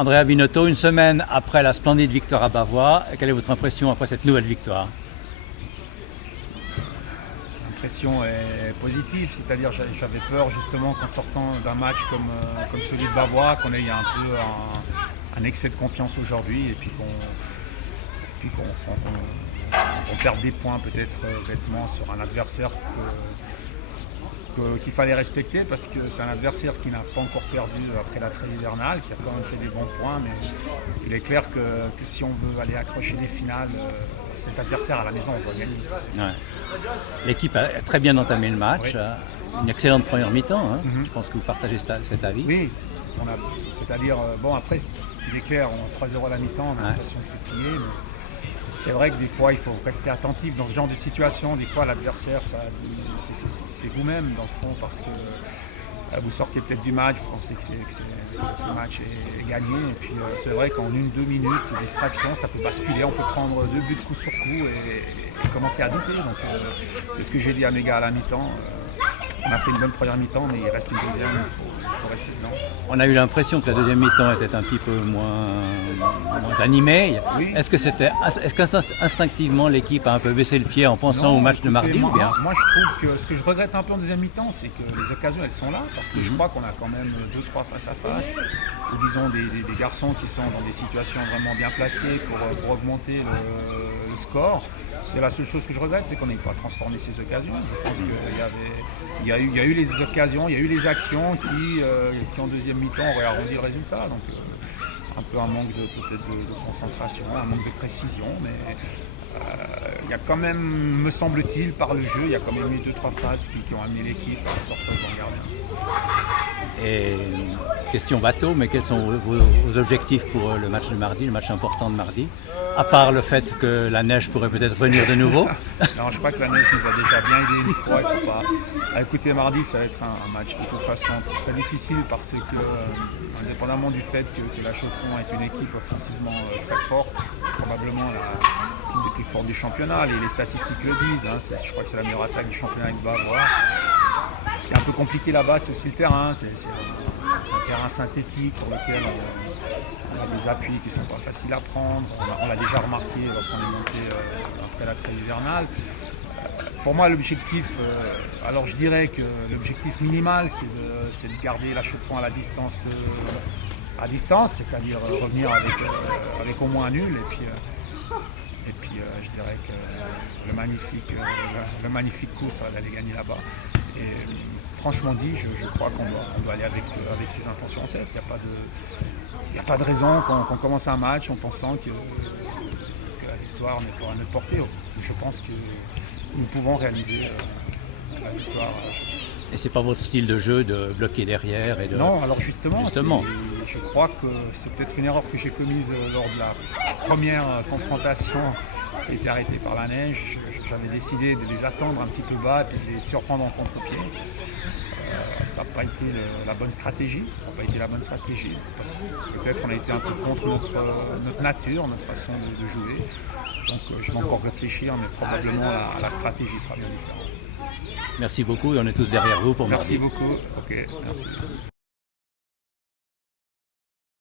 Andrea Binotto, une semaine après la splendide victoire à Bavois, quelle est votre impression après cette nouvelle victoire? L'impression est positive, c'est-à-dire j'avais peur justement qu'en sortant d'un match comme celui de Bavois, qu'on ait un peu un excès de confiance aujourd'hui et puis qu'on perde des points peut-être bêtement sur un adversaire qu'il fallait respecter parce que c'est un adversaire qui n'a pas encore perdu après la trêve hivernale, qui a quand même fait des bons points, mais il est clair que si on veut aller accrocher des finales, cet adversaire à la maison, on doit gagner. Ouais. L'équipe a très bien entamé le match, Oui. Une excellente première mi-temps, hein. Mhm. Je pense que vous partagez cet avis. Oui, c'est-à-dire, bon après, il est clair, on a 3-0 à la mi-temps, on a Ouais. l'impression que c'est plié, mais c'est vrai que des fois, il faut rester attentif dans ce genre de situation. Des fois, l'adversaire, c'est vous-même, dans le fond, parce que vous sortez peut-être du match, vous pensez que le match est gagné, et puis c'est vrai qu'en 1-2 minutes, distraction, ça peut basculer, on peut prendre 2 buts coup sur coup et commencer à douter. Donc c'est ce que j'ai dit à mes gars à la mi-temps. On a fait une bonne première mi-temps, mais il reste une deuxième, il faut rester dedans. On a eu l'impression que la deuxième mi-temps était un petit peu moins animée. Oui. Est-ce qu'instinctivement l'équipe a un peu baissé le pied en pensant Non, au match de écoutez, mardi ou bien? moi, je trouve que ce que je regrette un peu en deuxième mi-temps, c'est que les occasions, elles sont là, parce que je crois qu'on a quand même 2-3 face-à-face, ou disons des garçons qui sont dans des situations vraiment bien placées pour augmenter le score. C'est la seule chose que je regrette, c'est qu'on n'ait pas transformé ces occasions. Je pense qu'il y a eu les occasions, il y a eu les actions qui en deuxième mi-temps auraient arrondi le résultat. Donc un peu un manque peut-être de concentration, un manque de précision, mais il y a quand même, me semble-t-il, par le jeu, il y a quand même eu 2-3 phases qui ont amené l'équipe à sortir devant le gardien. Et question bateau, mais quels sont vos objectifs pour le match de mardi, le match important de mardi? À part le fait que la neige pourrait peut-être venir de nouveau. Non, je crois que la neige nous a déjà bien aidé une fois. Il faut pas... Écoutez, mardi, ça va être un match de toute façon très difficile parce que, indépendamment du fait que la Chaux-de-Fonds est une équipe offensivement très forte, probablement une des plus fortes du championnat, les statistiques le disent, hein, je crois que c'est la meilleure attaque du championnat avec Bavois. Ce qui est un peu compliqué là-bas, c'est aussi le terrain. C'est un terrain synthétique sur lequel on a des appuis qui ne sont pas faciles à prendre. On l'a déjà remarqué lorsqu'on est monté après la trêve hivernale. Pour moi, l'objectif, alors je dirais que l'objectif minimal, c'est de garder la Chaux-de-Fonds à distance, c'est-à-dire revenir avec au moins un nul. Et puis je dirais que le magnifique coup, ça va aller gagner là-bas. Et franchement dit, je crois qu'on doit aller avec ces intentions en tête. Il n'y a pas de raison qu'on commence un match en pensant que la victoire n'est pas à notre portée. Je pense que nous pouvons réaliser la victoire. Et c'est pas votre style de jeu de bloquer derrière et de... Non, alors justement. Je crois que c'est peut-être une erreur que j'ai commise lors de la première confrontation qui a été arrêtée par la neige. J'avais décidé de les attendre un petit peu bas et de les surprendre en contre-pied. Ça n'a pas été la bonne stratégie. Parce que peut-être on a été un peu contre notre nature, notre façon de jouer. Donc je vais encore réfléchir, mais probablement la stratégie sera bien différente. Merci beaucoup et on est tous derrière vous pour mardi. Merci beaucoup. Ok, merci.